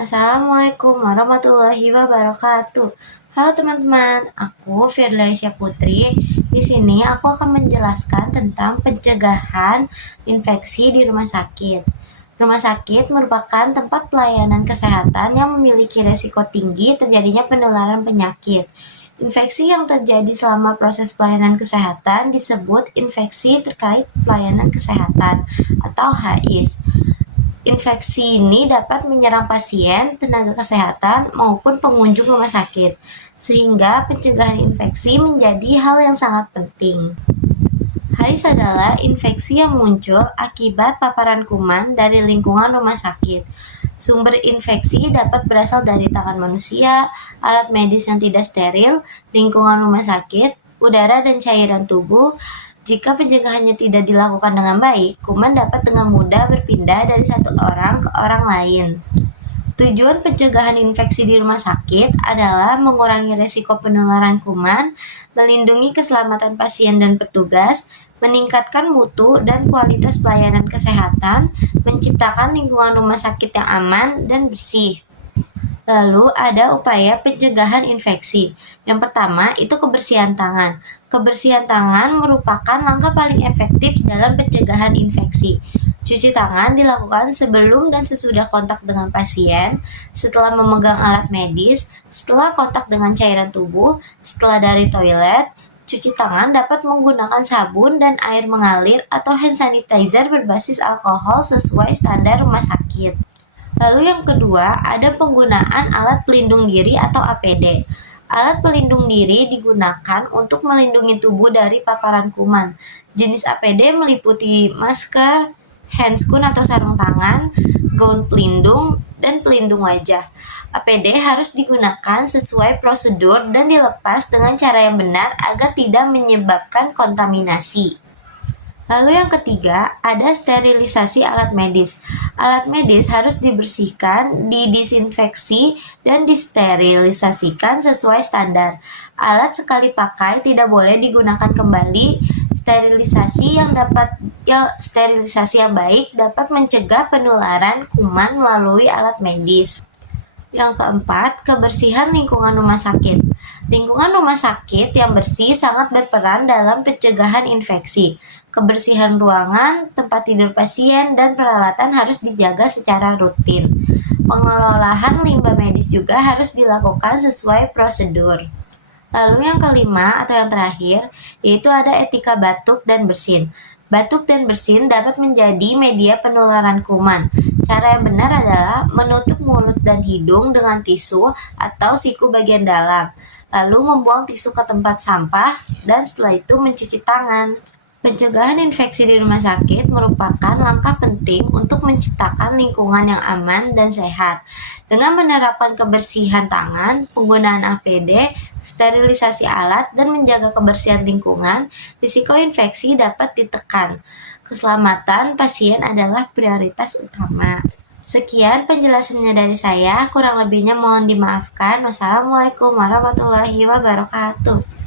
Assalamualaikum warahmatullahi wabarakatuh. Halo teman-teman, aku Firdaisya Putri. Di sini aku akan menjelaskan tentang pencegahan infeksi di rumah sakit. Rumah sakit merupakan tempat pelayanan kesehatan yang memiliki risiko tinggi terjadinya penularan penyakit. Infeksi yang terjadi selama proses pelayanan kesehatan disebut infeksi terkait pelayanan kesehatan atau HIS. Infeksi ini dapat menyerang pasien, tenaga kesehatan, maupun pengunjung rumah sakit, sehingga pencegahan infeksi menjadi hal yang sangat penting. HIS adalah infeksi yang muncul akibat paparan kuman dari lingkungan rumah sakit. Sumber infeksi dapat berasal dari tangan manusia, alat medis yang tidak steril, lingkungan rumah sakit, udara dan cairan tubuh. Jika pencegahannya tidak dilakukan dengan baik, kuman dapat dengan mudah berpindah dari satu orang ke orang lain. Tujuan pencegahan infeksi di rumah sakit adalah mengurangi risiko penularan kuman, melindungi keselamatan pasien dan petugas, meningkatkan mutu dan kualitas pelayanan kesehatan, menciptakan lingkungan rumah sakit yang aman dan bersih. Lalu ada upaya pencegahan infeksi. Yang pertama itu kebersihan tangan. Kebersihan tangan merupakan langkah paling efektif dalam pencegahan infeksi. Cuci tangan dilakukan sebelum dan sesudah kontak dengan pasien, setelah memegang alat medis, setelah kontak dengan cairan tubuh, setelah dari toilet. Cuci tangan dapat menggunakan sabun dan air mengalir atau hand sanitizer berbasis alkohol sesuai standar rumah sakit. Lalu yang kedua, ada penggunaan alat pelindung diri atau APD. Alat pelindung diri digunakan untuk melindungi tubuh dari paparan kuman. Jenis APD meliputi masker, handscoon atau sarung tangan, gaun pelindung, dan pelindung wajah. APD harus digunakan sesuai prosedur dan dilepas dengan cara yang benar agar tidak menyebabkan kontaminasi. Lalu yang ketiga, ada sterilisasi alat medis. Alat medis harus dibersihkan, didisinfeksi, dan disterilisasikan sesuai standar. Alat sekali pakai tidak boleh digunakan kembali. Sterilisasi yang baik dapat mencegah penularan kuman melalui alat medis. Yang keempat, kebersihan lingkungan rumah sakit. Lingkungan rumah sakit yang bersih sangat berperan dalam pencegahan infeksi. Kebersihan ruangan, tempat tidur pasien, dan peralatan harus dijaga secara rutin. Pengelolaan limbah medis juga harus dilakukan sesuai prosedur. Lalu yang kelima atau yang terakhir, yaitu ada etika batuk dan bersin. Batuk dan bersin dapat menjadi media penularan kuman. Cara yang benar adalah menutup mulut dan hidung dengan tisu atau siku bagian dalam, lalu membuang tisu ke tempat sampah, dan setelah itu mencuci tangan. Pencegahan infeksi di rumah sakit merupakan langkah penting untuk menciptakan lingkungan yang aman dan sehat. Dengan menerapkan kebersihan tangan, penggunaan APD, sterilisasi alat, dan menjaga kebersihan lingkungan, risiko infeksi dapat ditekan. Keselamatan pasien adalah prioritas utama. Sekian penjelasannya dari saya, kurang lebihnya mohon dimaafkan. Wassalamualaikum warahmatullahi wabarakatuh.